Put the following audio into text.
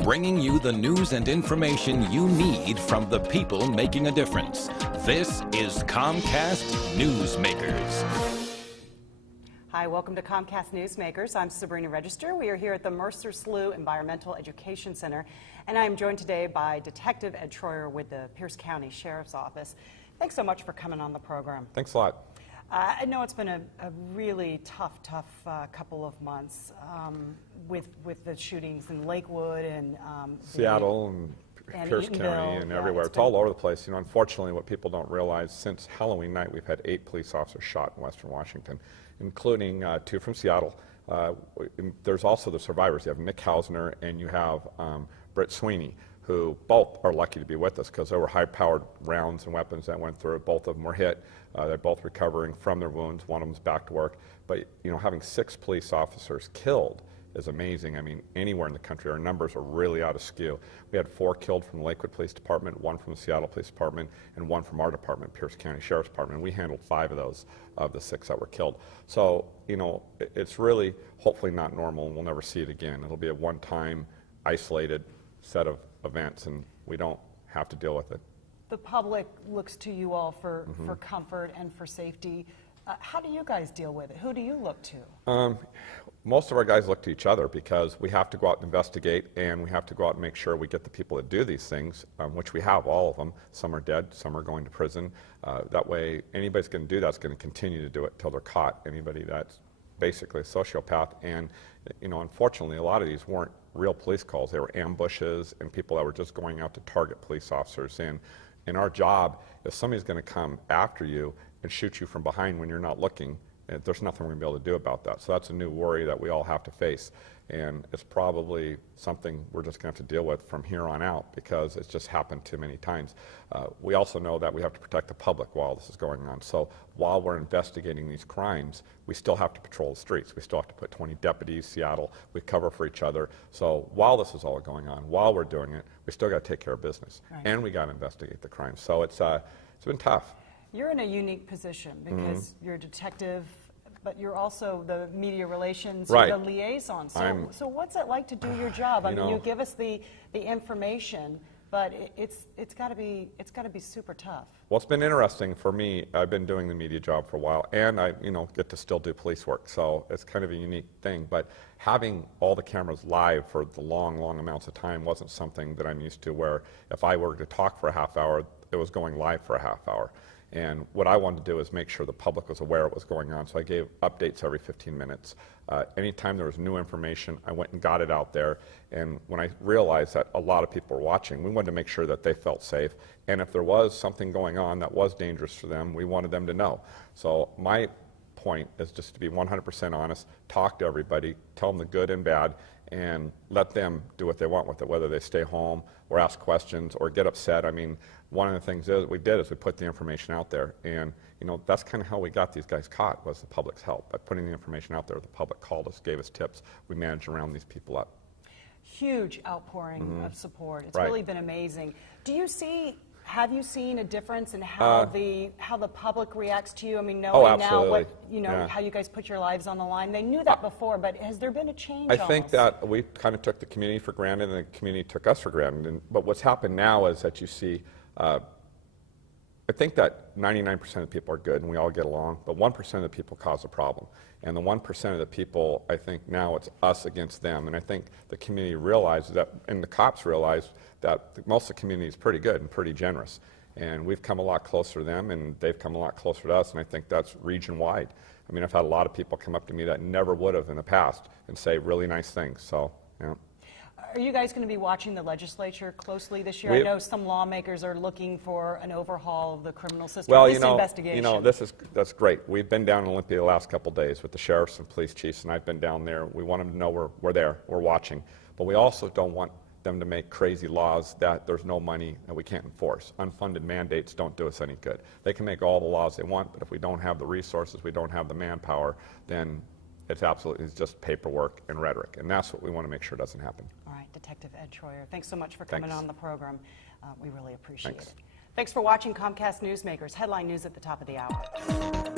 bringing you the news and information you need from the people making a difference. This is Comcast Newsmakers. Hi, welcome to Comcast Newsmakers. I'm Sabrina Register. We are here at the Mercer Slough Environmental Education Center, and I am joined today by Detective Ed Troyer with the Pierce County Sheriff's Office. Thanks so much for coming on the program. Thanks a lot. I know it's been a really tough couple of months with the shootings in Lakewood and Seattle and Pierce County and everywhere. It's all over the place. You know, unfortunately, what people don't realize, since Halloween night, we've had 8 police officers shot in Western Washington, including 2 from Seattle. There's also the survivors. You have Nick Hausner and you have Britt Sweeney, who both are lucky to be with us because there were high-powered rounds and weapons that went through. Both of them were hit. They're both recovering from their wounds. One of them's back to work. But, you know, having 6 police officers killed is amazing. I mean, anywhere in the country, our numbers are really out of skew. We had 4 killed from the Lakewood Police Department, 1 from the Seattle Police Department, and 1 from our department, Pierce County Sheriff's Department. We handled 5 of those, of the 6 that were killed. So, you know, it's really hopefully not normal, and we'll never see it again. It'll be a one-time, isolated set of events, and we don't have to deal with it. The public looks to you all for comfort and for safety. How do you guys deal with it? Who do you look to? Most of our guys look to each other because we have to go out and investigate, and we have to go out and make sure we get the people that do these things, which we have, all of them. Some are dead, some are going to prison. That way, anybody's going to do that's going to continue to do it until they're caught. Anybody that's basically a sociopath. And, you know, unfortunately, a lot of these weren't real police calls. They were ambushes and people that were just going out to target police officers. And in our job, if somebody's going to come after you and shoot you from behind when you're not looking, there's nothing we're going to be able to do about that. So that's a new worry that we all have to face. And it's probably something we're just going to have to deal with from here on out because it's just happened too many times. We also know that we have to protect the public while this is going on. So while we're investigating these crimes, we still have to patrol the streets. We still have to put 20 deputies, Seattle, we cover for each other. So while this is all going on, while we're doing it, we still got to take care of business. Right. And we got to investigate the crimes. So it's been tough. You're in a unique position because you're a detective, but you're also the media relations, right, the liaison. So what's it like to do your job? I mean, you give us the information, but it's got to be super tough. Well, it's been interesting for me. I've been doing the media job for a while, and I get to still do police work. So it's kind of a unique thing. But having all the cameras live for the long amounts of time wasn't something that I'm used to. Where if I were to talk for a half hour, it was going live for a half hour. And what I wanted to do is make sure the public was aware of what was going on. So I gave updates every 15 minutes. Anytime there was new information, I went and got it out there. And when I realized that a lot of people were watching, we wanted to make sure that they felt safe. And if there was something going on that was dangerous for them, we wanted them to know. So my point is just to be 100% honest, talk to everybody, tell them the good and bad, and let them do what they want with it, whether they stay home or ask questions or get upset. I mean, one of the things we put the information out there, and that's kind of how we got these guys caught, was the public's help. By putting the information out there, the public called us, gave us tips, we managed to round these people up. Huge outpouring of support. It's really been amazing. Have you seen a difference in how the public reacts to you? I mean, knowing now what how you guys put your lives on the line. They knew that before, but has there been a change? I think that we kind of took the community for granted, and the community took us for granted. But what's happened now is that you see, I think that 99% of the people are good and we all get along, but 1% of the people cause a problem. And the 1% of the people, I think now it's us against them. And I think the community realizes that, and the cops realize that most of the community is pretty good and pretty generous. And we've come a lot closer to them, and they've come a lot closer to us, and I think that's region-wide. I mean, I've had a lot of people come up to me that never would have in the past and say really nice things. So, Are you guys going to be watching the legislature closely this year? I know some lawmakers are looking for an overhaul of the criminal system. Well, investigation. That's great. We've been down in Olympia the last couple of days with the sheriffs and police chiefs, and I've been down there. We want them to know we're there, we're watching. But we also don't want them to make crazy laws that there's no money that we can't enforce. Unfunded mandates don't do us any good. They can make all the laws they want, but if we don't have the resources, we don't have the manpower, then it's just paperwork and rhetoric, and that's what we want to make sure doesn't happen. All right, Detective Ed Troyer, thanks so much for coming on the program. We really appreciate it. Thanks. Thanks for watching Comcast Newsmakers, headline news at the top of the hour.